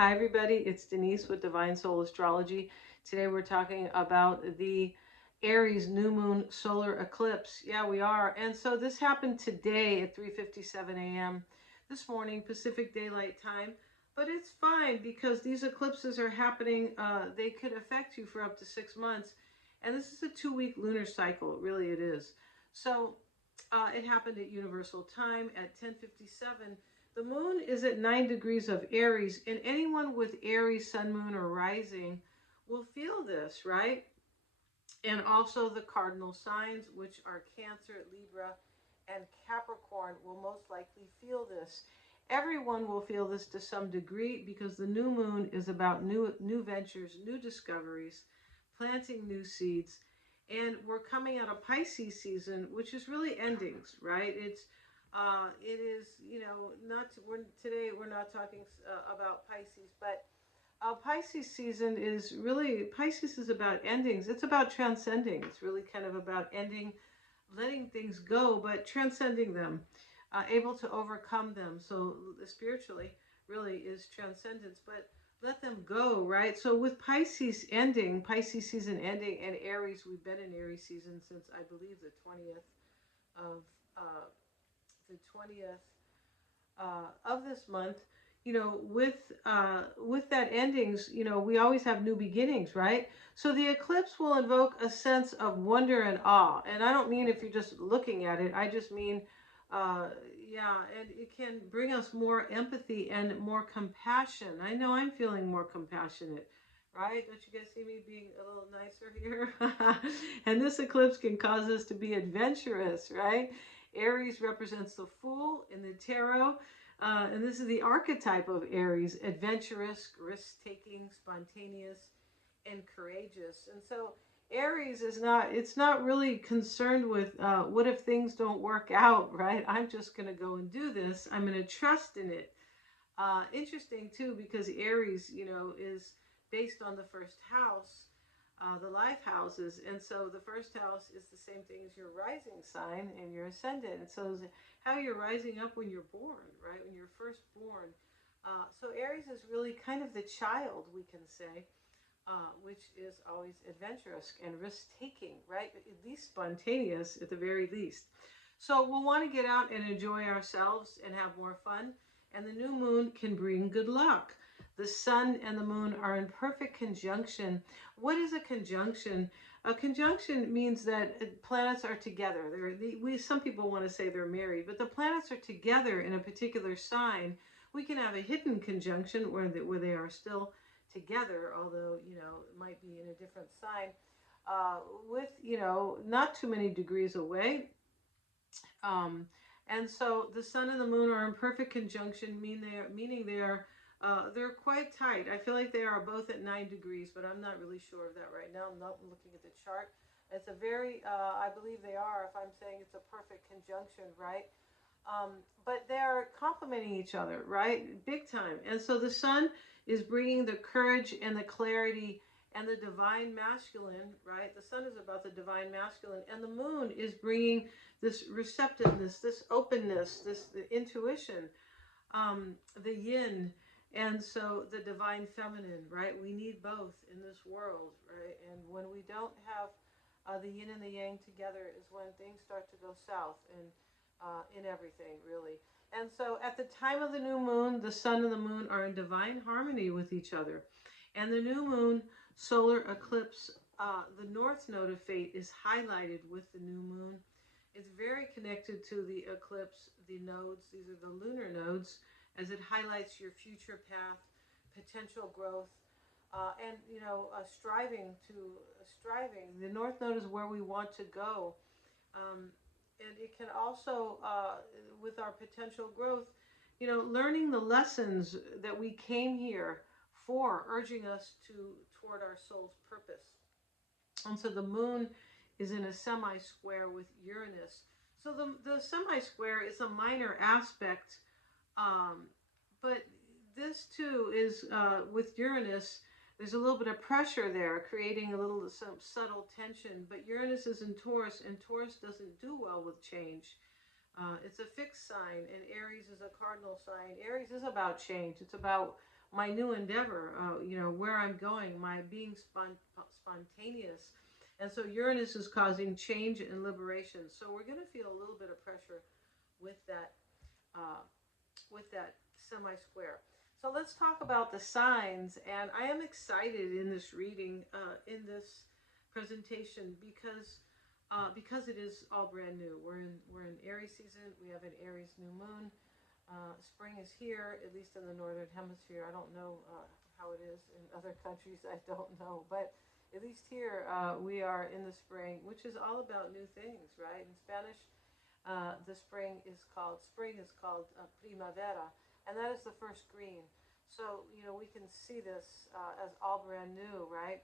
Hi everybody, it's Denise with Divine Soul Astrology. Today we're talking about the Aries new moon solar eclipse. Yeah, we are. And so this happened today at 3:57 a.m. this morning, Pacific Daylight Time. But it's fine because these eclipses are happening. They could affect you for up to 6 months. And this is a 2-week lunar cycle, really it is. So it happened at Universal Time at 10:57. The moon is at 9 degrees of Aries, and anyone with Aries, sun, moon, or rising will feel this, right? And also the cardinal signs, which are Cancer, Libra, and Capricorn, will most likely feel this. Everyone will feel this to some degree because the new moon is about new ventures, new discoveries, planting new seeds. And we're coming out of Pisces season, which is really endings, right? It is, today we're not talking about Pisces, but Pisces season is really, Pisces is about endings. It's about transcending. It's really kind of about ending, letting things go, but transcending them, able to overcome them. So spiritually, really is transcendence, but let them go, right? So with Pisces ending, Pisces season ending, and Aries, we've been in Aries season since I believe the 20th of uh, the 20th of this month. With that endings, we always have new beginnings, right? So the eclipse will invoke a sense of wonder and awe, and I don't mean if you're just looking at it. I just mean uh yeah, and it can bring us more empathy and more compassion. I know I'm feeling more compassionate, right? Don't you guys see me being a little nicer here? And this eclipse can cause us to be adventurous, right? Aries represents the Fool in the tarot, and this is the archetype of Aries: adventurous, risk-taking, spontaneous, and courageous. And so Aries is not, it's not really concerned with what if things don't work out, right? I'm just going to go and do this. I'm going to trust in it. Interesting too, because Aries, is based on the first house, the life houses. And so the first house is the same thing as your rising sign and your ascendant. And so how you're rising up when you're born, right? When you're first born. So Aries is really kind of the child, we can say, which is always adventurous and risk-taking, right? At least spontaneous, at the very least. So we'll want to get out and enjoy ourselves and have more fun. And the new moon can bring good luck. The sun and the moon are in perfect conjunction. What is a conjunction? A conjunction means that planets are together. Some people want to say they're married, but the planets are together in a particular sign. We can have a hidden conjunction where they are still together, although, it might be in a different sign, with, not too many degrees away. Um, and so the sun and the moon are in perfect conjunction, meaning they're quite tight. I feel like they are both at 9 degrees, but I'm not really sure of that right now. I'm not looking at the chart. It's a very, I believe they are, if I'm saying it's a perfect conjunction, right? But they're complementing each other, right? Big time. And so the sun is bringing the courage and the clarity and the divine masculine, right? The sun is about the divine masculine, and the moon is bringing this receptiveness, this openness, the intuition, the yin, and so the divine feminine, right? We need both in this world, right? And when we don't have the yin and the yang together is when things start to go south, and in everything, really. And so at the time of the new moon, the sun and the moon are in divine harmony with each other. And the new moon solar eclipse, the north node of fate, is highlighted with the new moon. It's very connected to the eclipse, the nodes. These are the lunar nodes, as it highlights your future path, potential growth, and striving. The north node is where we want to go. And it can also, with our potential growth, learning the lessons that we came here for, urging us toward our soul's purpose. And so the moon is in a semi-square with Uranus. So the semi-square is a minor aspect, um, but this too is, with Uranus, there's a little bit of pressure there, creating a little some subtle tension. But Uranus is in Taurus, and Taurus doesn't do well with change. It's a fixed sign, and Aries is a cardinal sign. Aries is about change. It's about my new endeavor, where I'm going, my being spontaneous. And so Uranus is causing change and liberation. So we're going to feel a little bit of pressure with that uh, semi-square. So let's talk about the signs. And I am excited in this reading, in this presentation, because it is all brand new. We're in Aries season. We have an Aries new moon. Spring is here, at least in the northern hemisphere. I don't know how it is in other countries. I don't know, but at least here we are in the spring, which is all about new things, right? In Spanish, the spring is called primavera, and that is the first green. So we can see this as all brand new, right?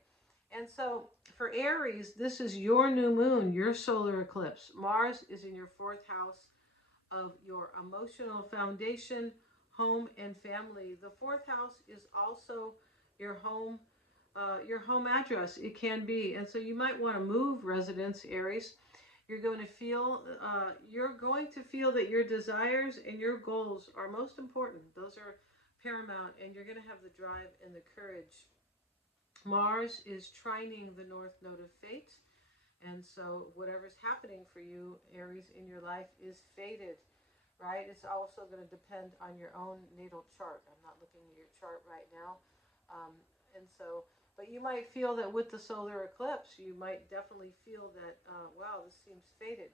And so for Aries, this is your new moon, your solar eclipse. Mars is in your fourth house of your emotional foundation, home, and family. The fourth house is also your home address. It can be, and so you might want to move residence, Aries. You're going to feel that your desires and your goals are most important. Those are paramount, and you're going to have the drive and the courage. Mars is trining the North Node of Fate, and so whatever's happening for you, Aries, in your life is fated, right? It's also going to depend on your own natal chart. I'm not looking at your chart right now. And so, but you might feel that with the solar eclipse, you might definitely feel that, wow, this seems fated.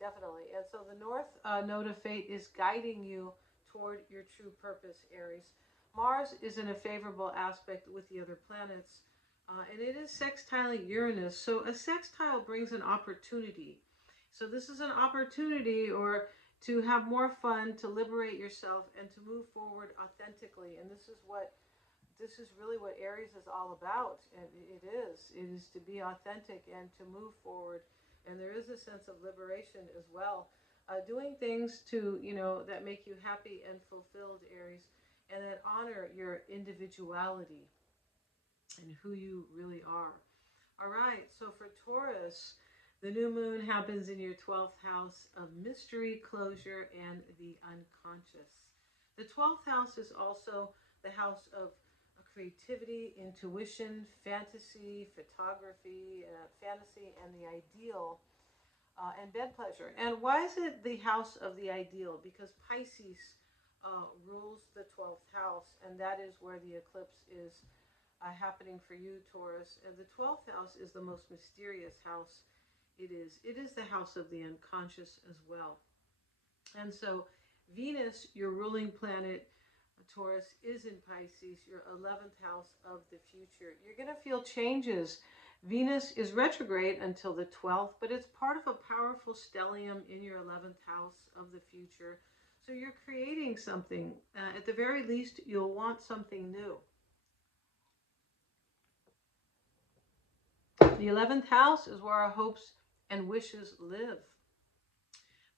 Definitely. And so the North Node of Fate is guiding you toward your true purpose, Aries. Mars is in a favorable aspect with the other planets. And it is sextiling Uranus. So a sextile brings an opportunity. So this is an opportunity or to have more fun, to liberate yourself, and to move forward authentically. And this is really what Aries is all about. And it is to be authentic and to move forward. And there is a sense of liberation as well. Doing things that make you happy and fulfilled, Aries, and that honor your individuality and who you really are. All right, so for Taurus, the new moon happens in your 12th house of mystery, closure, and the unconscious. The 12th house is also the house of creativity, intuition, fantasy, photography, fantasy, and the ideal, and bed pleasure. And why is it the house of the ideal? Because Pisces rules the 12th house, and that is where the eclipse is happening for you, Taurus. And the 12th house is the most mysterious house. It is the house of the unconscious as well. And so Venus, your ruling planet, Taurus, is in Pisces, your 11th house of the future. You're going to feel changes. Venus is retrograde until the 12th, but it's part of a powerful stellium in your 11th house of the future. So you're creating something. At the very least, you'll want something new. The 11th house is where our hopes and wishes live.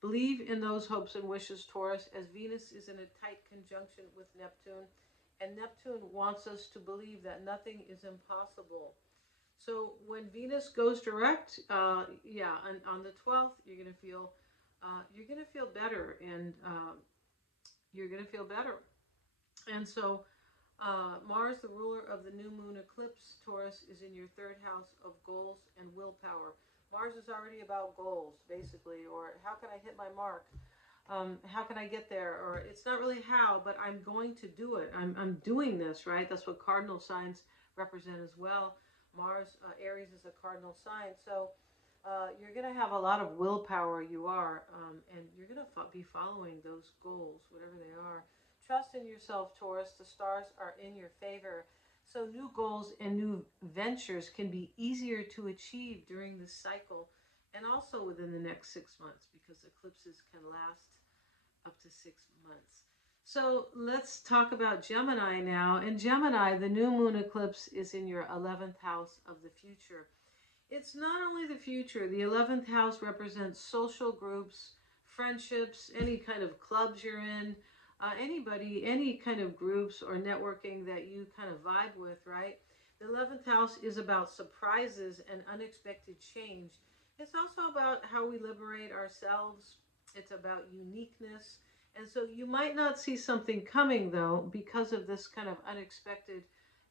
Believe in those hopes and wishes, Taurus, as Venus is in a tight conjunction with Neptune, and Neptune wants us to believe that nothing is impossible. So when Venus goes direct, on the 12th, you're going to feel better, and you're going to feel better. And so Mars, the ruler of the new moon eclipse, Taurus, is in your 3rd house of goals and willpower. Mars is already about goals, basically, or how can I hit my mark? How can I get there? Or it's not really how, but I'm going to do it. I'm doing this, right? That's what cardinal signs represent as well. Mars, Aries is a cardinal sign. So you're going to have a lot of willpower, and you're going to be following those goals, whatever they are. Trust in yourself, Taurus. The stars are in your favor. So new goals and new ventures can be easier to achieve during this cycle and also within the next 6 months, because eclipses can last up to 6 months. So let's talk about Gemini now. In Gemini, the new moon eclipse is in your 11th house of the future. It's not only the future. The 11th house represents social groups, friendships, any kind of clubs you're in, any kind of groups or networking that you kind of vibe with, right? The 11th house is about surprises and unexpected change. It's also about how we liberate ourselves. It's about uniqueness. And so you might not see something coming, though, because of this kind of unexpected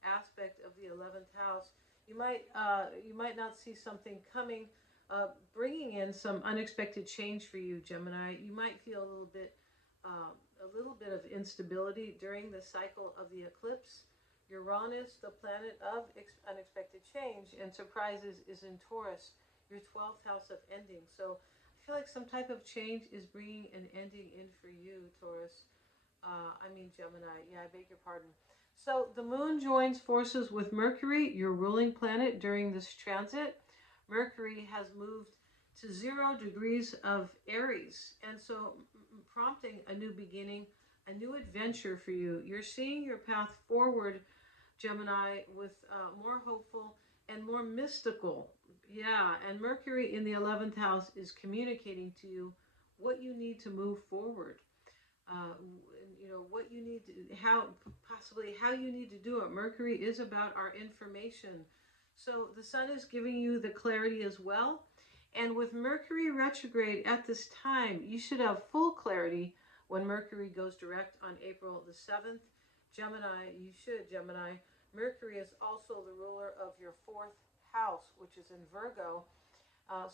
aspect of the 11th house. You might not see something coming, bringing in some unexpected change for you, Gemini. You might feel a little bit of instability during the cycle of the eclipse. Uranus, the planet of unexpected change and surprises, is in Taurus, your 12th house of ending. So I feel like some type of change is bringing an ending in for you, Taurus. Gemini. Yeah, I beg your pardon. So the moon joins forces with Mercury, your ruling planet, during this transit. Mercury has moved to 0 degrees of Aries, and so prompting a new beginning, a new adventure for you. You're seeing your path forward, Gemini, with more hopeful and more mystical. Yeah, and Mercury in the 11th house is communicating to you what you need to move forward. Uh, what you need to, how you need to do it. Mercury is about our information. So the sun is giving you the clarity as well. And with Mercury retrograde at this time, you should have full clarity when Mercury goes direct on April the 7th. Gemini. Mercury is also the ruler of your fourth house, which is in Virgo.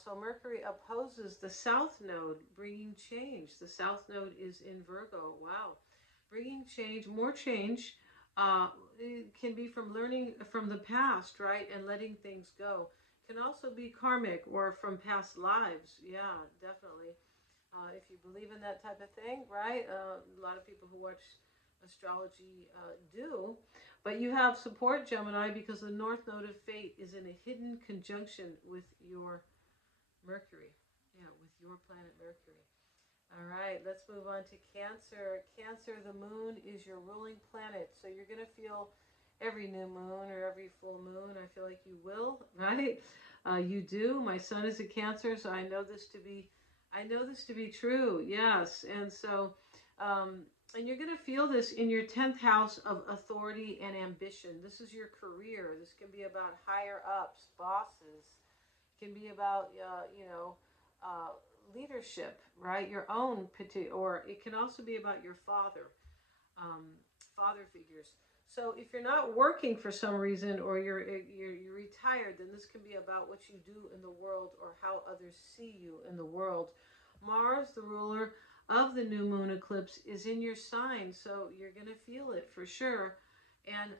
So Mercury opposes the South Node, bringing change. The South Node is in Virgo. Wow. Bringing change, more change. It can be from learning from the past, right, and letting things go. Can also be karmic or from past lives. Yeah, definitely. If you believe in that type of thing, right? A lot of people who watch astrology do. But you have support, Gemini, because the North Node of Fate is in a hidden conjunction with your Mercury. Yeah, with your planet Mercury. All right, let's move on to Cancer. Cancer, the moon is your ruling planet. So you're going to feel every new moon or every full moon. I feel like you will, right? You do. My son is a Cancer, so I know this to be true. Yes. And so and you're going to feel this in your 10th house of authority and ambition. This is your career. This can be about higher ups, bosses, can be about uh, leadership, right? Your own or it can also be about your um, father figures. So if you're not working for some reason, or you're retired, then this can be about what you do in the world or how others see you in the world. Mars, the ruler of the new moon eclipse, is in your sign, so you're going to feel it for sure. And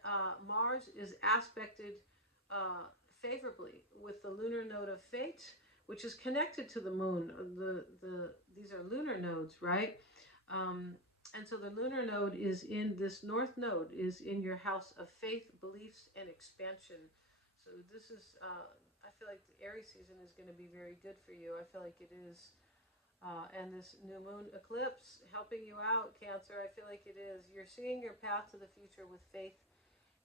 Mars is aspected favorably with the lunar node of fate, which is connected to the moon. These are lunar nodes, right? Um, and so the lunar node is in this north node is in your house of faith, beliefs, and expansion. So this is, I feel like the Aries season is going to be very good for you. I feel like it is. And this new moon eclipse helping you out, Cancer. I feel like it is. You're seeing your path to the future with faith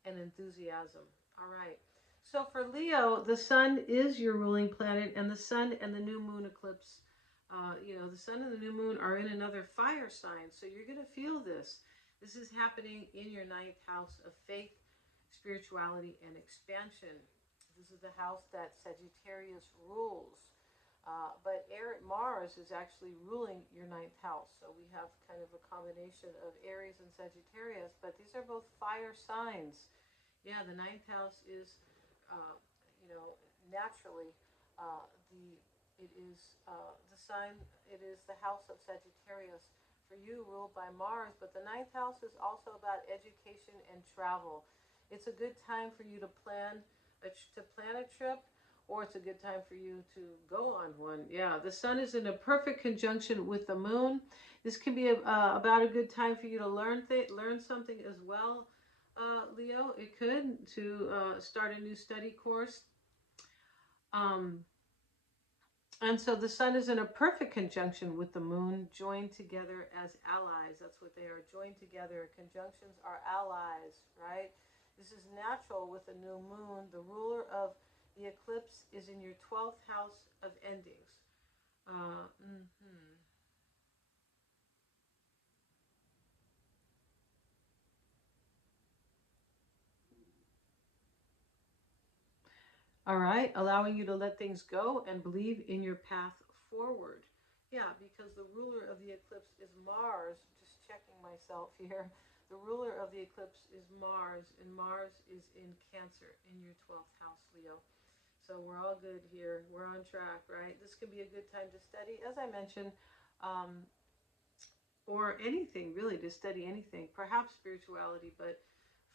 and enthusiasm. All right. So for Leo, the sun is your ruling planet, and the sun and the new moon eclipse, the sun and the new moon are in another fire sign. So you're going to feel this. This is happening in your ninth house of faith, spirituality, and expansion. This is the house that Sagittarius rules. But Mars is actually ruling your ninth house. So we have kind of a combination of Aries and Sagittarius, but these are both fire signs. Yeah, the ninth house is, uh, naturally, the it is the sign. It is the house of Sagittarius for you, ruled by Mars. But the ninth house is also about education and travel. It's a good time for you to plan a trip, or it's a good time for you to go on one. Yeah, the sun is in a perfect conjunction with the moon. This can be about a good time for you to learn something as well, Leo. It could to start a new study course. Um, and so the sun is in a perfect conjunction with the moon, joined together as allies. That's what they are, joined together. Conjunctions are allies, right? This is natural with the new moon. The ruler of the eclipse is in your 12th house of endings. Uh, mm-hmm. All right, allowing you to let things go and believe in your path forward. Yeah, because the ruler of the eclipse is Mars. Just checking myself here. The ruler of the eclipse is Mars, and Mars is in Cancer in your 12th house, Leo. So we're all good here. We're on track, right? This could be a good time to study, as I mentioned, um, or anything really, to study anything. Perhaps spirituality, but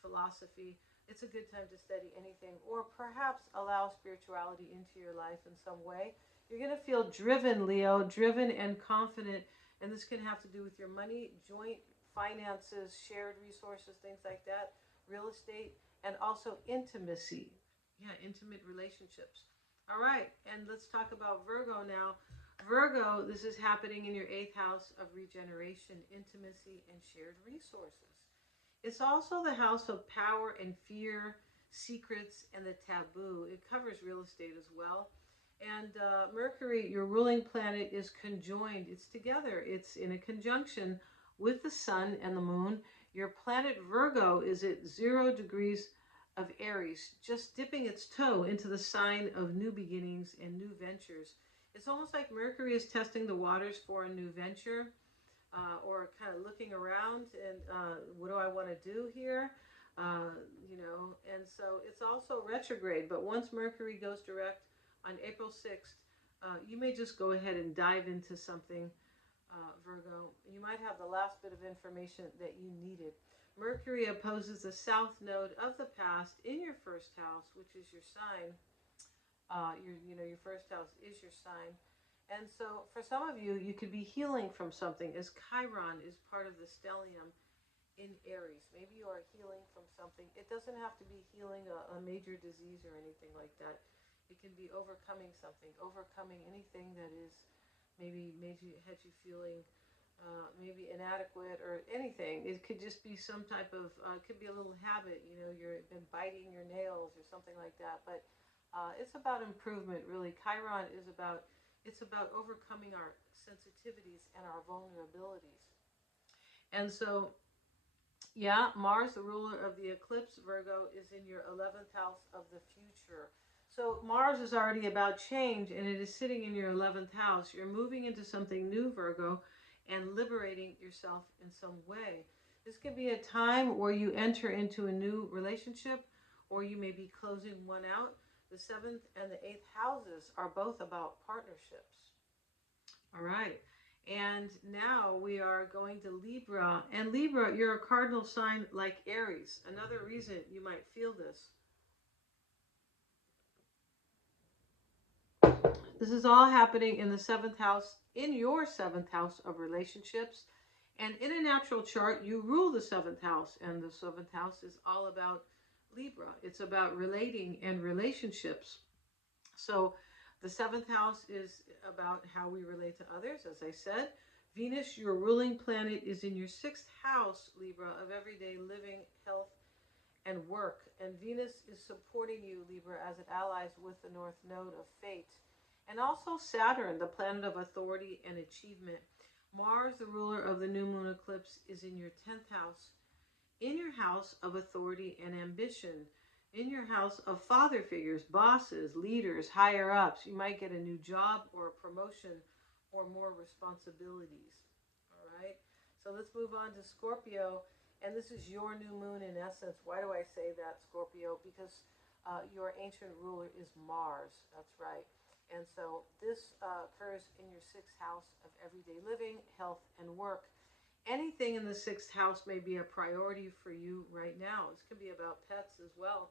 philosophy. It's a good time to study anything, or perhaps allow spirituality into your life in some way. You're going to feel driven, Leo, driven and confident, and this can have to do with your money, joint finances, shared resources, things like that, real estate, and also intimacy. Yeah, intimate relationships. All right, and let's talk about Virgo now. Virgo, this is happening in your 8th house of regeneration, intimacy, and shared resources. It's also the house of power and fear, secrets, and the taboo. It covers real estate as well. And Mercury, your ruling planet, is conjoined. It's together. It's in a conjunction with the sun and the moon. Your planet Virgo is at 0 degrees of Aries, just dipping its toe into the sign of new beginnings and new ventures. It's almost like Mercury is testing the waters for a new venture, or kind of looking around and what do I want to do here? And so it's also retrograde. But once Mercury goes direct on April 6th, you may just go ahead and dive into something, Virgo. You might have the last bit of information that you needed. Mercury opposes the south node of the past in your 1st house, which is your sign. Your 1st house is your sign. And so for some of you, you could be healing from something, as Chiron is part of the stellium in Aries. Maybe you are healing from something. It doesn't have to be healing a major disease or anything like that. It can be overcoming something, overcoming anything that is maybe had you feeling maybe inadequate or anything. It could just be some type of, it could be a little habit, you've been biting your nails or something like that. But it's about improvement, really. Chiron is about, it's about overcoming our sensitivities and our vulnerabilities. And so, yeah, Mars, the ruler of the eclipse, Virgo, is in your 11th house of the future. So Mars is already about change, and it is sitting in your 11th house. You're moving into something new, Virgo, and liberating yourself in some way. This could be a time where you enter into a new relationship, or you may be closing one out. The 7th and the 8th houses are both about partnerships. All right. And now we are going to Libra. And Libra, you're a cardinal sign like Aries. Another reason you might feel this. This is all happening in the 7th house, in your 7th house of relationships. And in a natural chart, you rule the 7th house. And the 7th house is all about Libra. It's about relating and relationships. So the 7th house is about how we relate to others, as I said. Venus, your ruling planet, is in your 6th house, Libra, of everyday living, health, and work. And Venus is supporting you, Libra, as it allies with the North Node of fate. And also Saturn, the planet of authority and achievement. Mars, the ruler of the new moon eclipse, is in your 10th house, in your house of authority and ambition, in your house of father figures, bosses, leaders, higher ups. You might get a new job or a promotion or more responsibilities. All right. So let's move on to Scorpio. And this is your new moon in essence. Why do I say that, Scorpio? Because your ancient ruler is Mars. That's right. And so this occurs in your 6th house of everyday living, health, and work. Anything in the 6th house may be a priority for you right now. This could be about pets as well.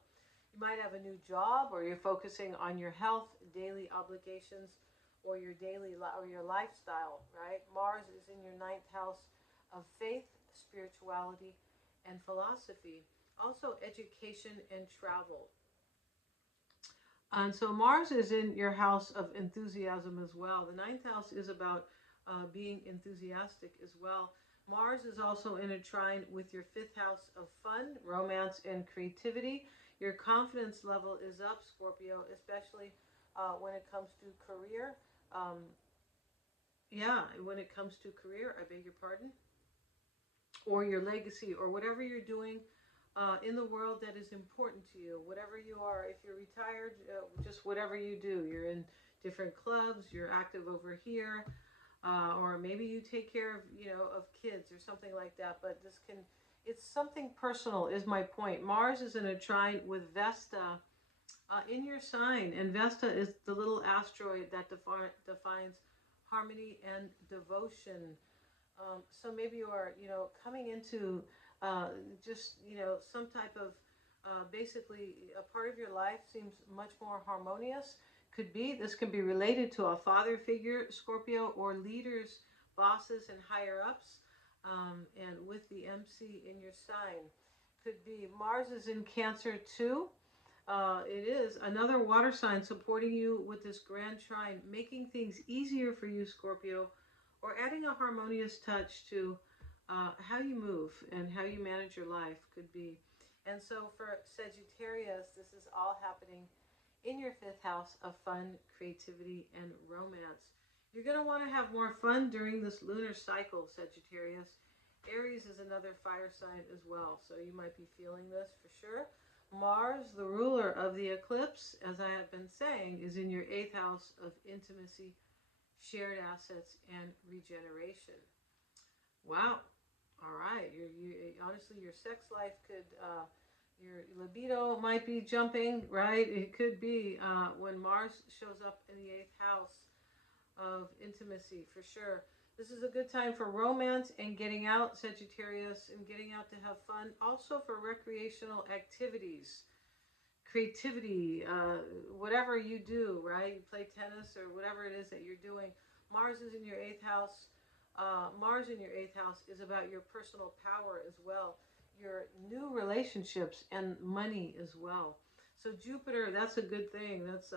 You might have a new job, or you're focusing on your health, daily obligations, or your your lifestyle, right? Mars is in your 9th house of faith, spirituality, and philosophy. Also education and travel. And so Mars is in your house of enthusiasm as well. The 9th house is about being enthusiastic as well. Mars is also in a trine with your 5th house of fun, romance, and creativity. Your confidence level is up, Scorpio, especially when it comes to career. When it comes to career, I beg your pardon, or your legacy, or whatever you're doing in the world that is important to you. Whatever you are, if you're retired, just whatever you do. You're in different clubs, you're active over here. or maybe you take care of, of kids or something like that. But it's something personal is my point. Mars is in a trine with Vesta in your sign, and Vesta is the little asteroid that defines harmony and devotion. So maybe you are, coming into just, some type of, basically, a part of your life seems much more harmonious. This can be related to a father figure, Scorpio, or leaders, bosses, and higher ups. And with the MC in your sign, could be Mars is in Cancer too. It is another water sign supporting you with this grand trine, making things easier for you, Scorpio, or adding a harmonious touch to how you move and how you manage your life, could be. And so for Sagittarius, this is all happening in your fifth house of fun, creativity, and romance. You're going to want to have more fun during this lunar cycle, Sagittarius. Aries is another fire sign as well, so you might be feeling this for sure. Mars, the ruler of the eclipse, as I have been saying, is in your eighth house of intimacy, shared assets, and regeneration. Wow. All right. Honestly, your sex life could, your libido might be jumping, right? It could be when Mars shows up in the eighth house of intimacy, for sure. This is a good time for romance and getting out, Sagittarius, and getting out to have fun. Also for recreational activities, creativity, whatever you do, right? You play tennis or whatever it is that you're doing. Mars is in your eighth house. Mars in your eighth house is about your personal power as well, your new relationships and money as well. So Jupiter, that's a good thing. That's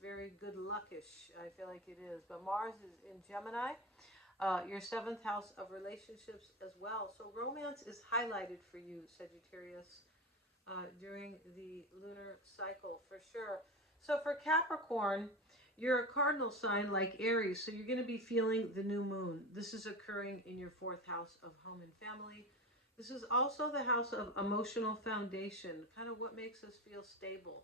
very good luckish. I feel like it is. But Mars is in Gemini, your seventh house of relationships as well. So romance is highlighted for you, Sagittarius, during the lunar cycle for sure. So for Capricorn, you're a cardinal sign like Aries, so you're going to be feeling the new moon. This is occurring in your fourth house of home and family. This is also the house of emotional foundation, kind of what makes us feel stable.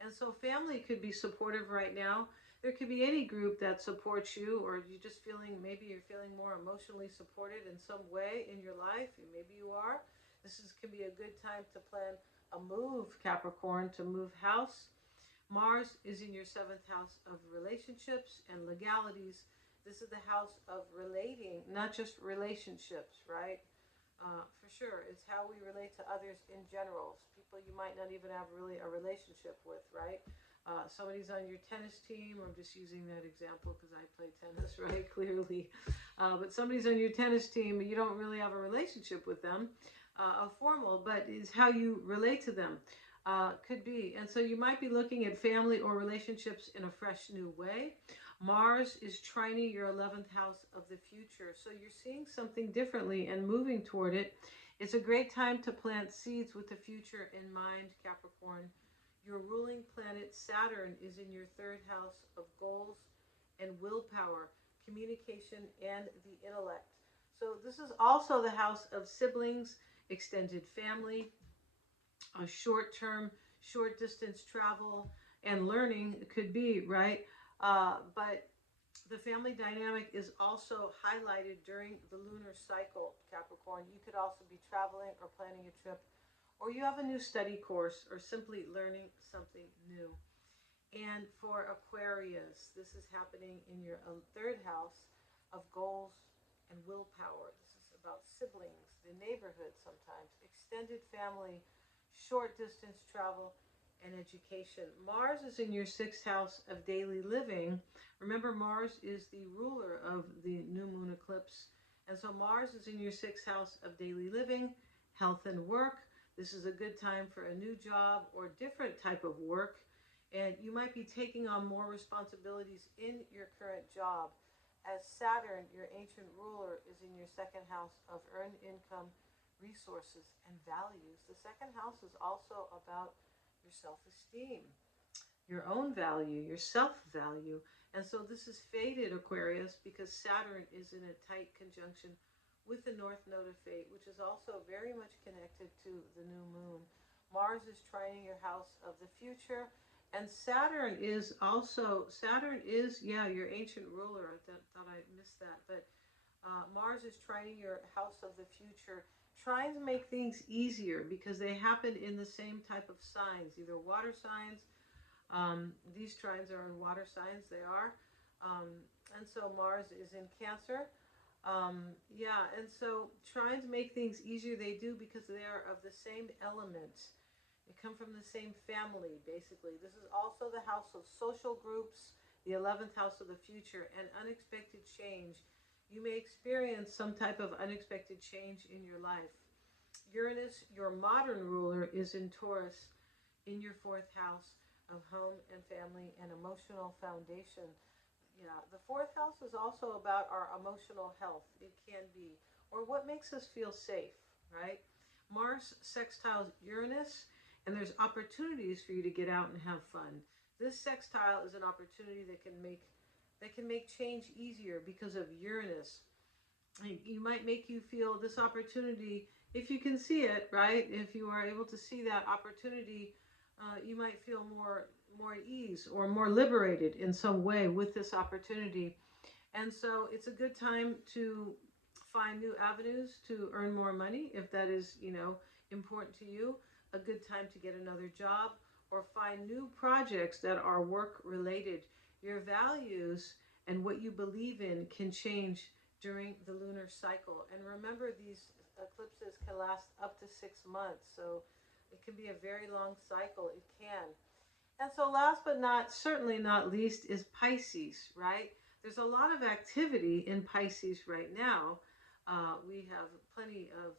And so family could be supportive right now. There could be any group that supports you, or maybe you're feeling more emotionally supported in some way in your life. Maybe you are. Can be a good time to plan a move, Capricorn, to move house. Mars is in your seventh house of relationships and legalities. This is the house of relating, not just relationships, right? For sure. It's how we relate to others in general. People you might not even have really a relationship with, right? Somebody's on your tennis team. I'm just using that example because I play tennis, right? Clearly. But somebody's on your tennis team, you don't really have a relationship with them, a formal, but it's how you relate to them. Could be. And so you might be looking at family or relationships in a fresh new way. Mars is trining your 11th house of the future. So you're seeing something differently and moving toward it. It's a great time to plant seeds with the future in mind, Capricorn. Your ruling planet, Saturn, is in your third house of goals and willpower, communication, and the intellect. So this is also the house of siblings, extended family, short-term, short-distance travel, and learning could be, right? But the family dynamic is also highlighted during the lunar cycle, Capricorn. You could also be traveling or planning a trip, or you have a new study course, or simply learning something new. And for Aquarius, this is happening in your third house of goals and willpower. This is about siblings, the neighborhood sometimes, extended family, short distance travel, and education. Mars is in your sixth house of daily living. Remember, Mars is the ruler of the new moon eclipse. And so Mars is in your sixth house of daily living, health and work. This is a good time for a new job or different type of work. And you might be taking on more responsibilities in your current job, as Saturn, your ancient ruler, is in your second house of earned income, resources, and values. The second house is also about your self-esteem, your own value, your self-value. And so this is faded, Aquarius, because Saturn is in a tight conjunction with the North Node of Fate, which is also very much connected to the new moon. Mars is trining your house of the future, And Saturn is also, yeah, your ancient ruler. I thought I missed that. But Mars is trining your house of the future, trying to make things easier because they happen in the same type of signs, either water signs. These trines are in water signs, they are. Um, and so Mars is in Cancer. Yeah, and so trying to make things easier, they do because they are of the same element. They come from the same family, basically. This is also the house of social groups, the 11th house of the future, and unexpected change. You may experience some type of unexpected change in your life. Uranus, your modern ruler, is in Taurus in your fourth house of home and family and emotional foundation. Yeah, the fourth house is also about our emotional health. It can be, or what makes us feel safe, right? Mars sextiles Uranus, and there's opportunities for you to get out and have fun. This sextile is an opportunity that can make change easier because of Uranus. You might make you feel this opportunity, if you can see it, right? If you are able to see that opportunity, you might feel more at ease or more liberated in some way with this opportunity. And so it's a good time to find new avenues to earn more money if that is, important to you. A good time to get another job or find new projects that are work related. Your values and what you believe in can change during the lunar cycle. And remember, these eclipses can last up to 6 months. So it can be a very long cycle. It can. And so last but certainly not least is Pisces, right? There's a lot of activity in Pisces right now. We have plenty of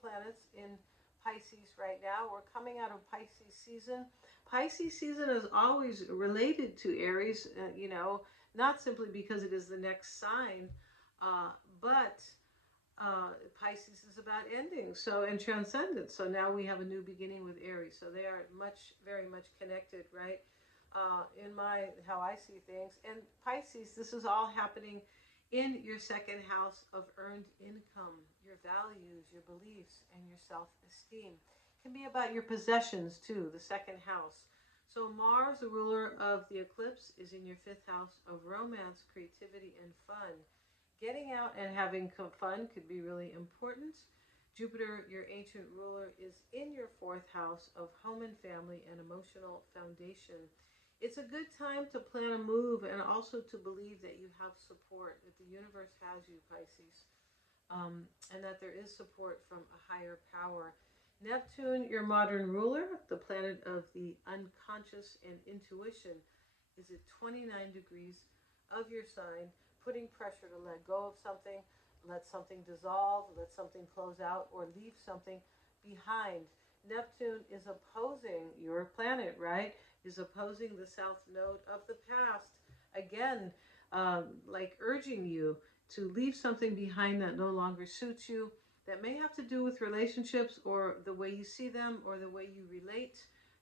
planets in Pisces right now. We're coming out of Pisces season. Pisces season is always related to Aries, not simply because it is the next sign, but Pisces is about ending, so, and transcendence. So now we have a new beginning with Aries. So they are very much connected, right? In how I see things. And Pisces, this is all happening in your second house of earned income, your values, your beliefs, and your self-esteem. It can be about your possessions too, the second house. So Mars, the ruler of the eclipse, is in your fifth house of romance, creativity, and fun. Getting out and having fun could be really important. Jupiter, your ancient ruler, is in your fourth house of home and family and emotional foundation. It's a good time to plan a move and also to believe that you have support, that the universe has you, Pisces, and that there is support from a higher power. Neptune, your modern ruler, the planet of the unconscious and intuition, is at 29 degrees of your sign, putting pressure to let go of something, let something dissolve, let something close out, or leave something behind. Neptune is opposing your planet, right? Is opposing the south node of the past. Again, like urging you to leave something behind that no longer suits you, that may have to do with relationships or the way you see them or the way you relate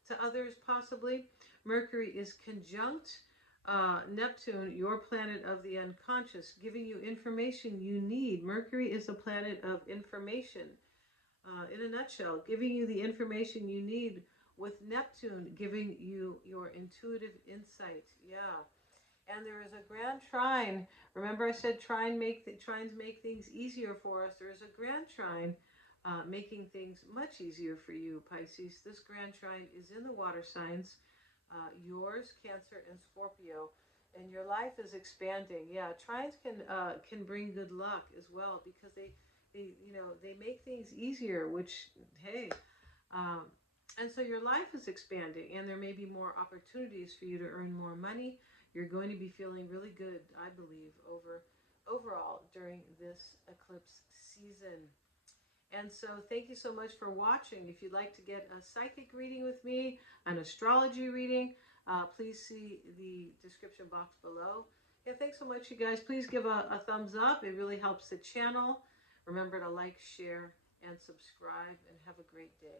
to others, possibly. Mercury is conjunct Neptune, your planet of the unconscious, giving you information you need. Mercury is a planet of information. In a nutshell, giving you the information you need, with Neptune giving you your intuitive insight. Yeah. And there is a grand trine. Remember I said trines make things easier for us. There is a grand trine making things much easier for you, Pisces. This grand trine is in the water signs, yours, Cancer, and Scorpio. And your life is expanding. Yeah, trines can bring good luck as well because they make things easier, which, hey, um, and so your life is expanding and there may be more opportunities for you to earn more money. You're going to be feeling really good, I believe, overall during this eclipse season. And so thank you so much for watching. If you'd like to get a psychic reading with me, an astrology reading, please see the description box below. Yeah, thanks so much, you guys. Please give a thumbs up. It really helps the channel. Remember to like, share, and subscribe, and have a great day.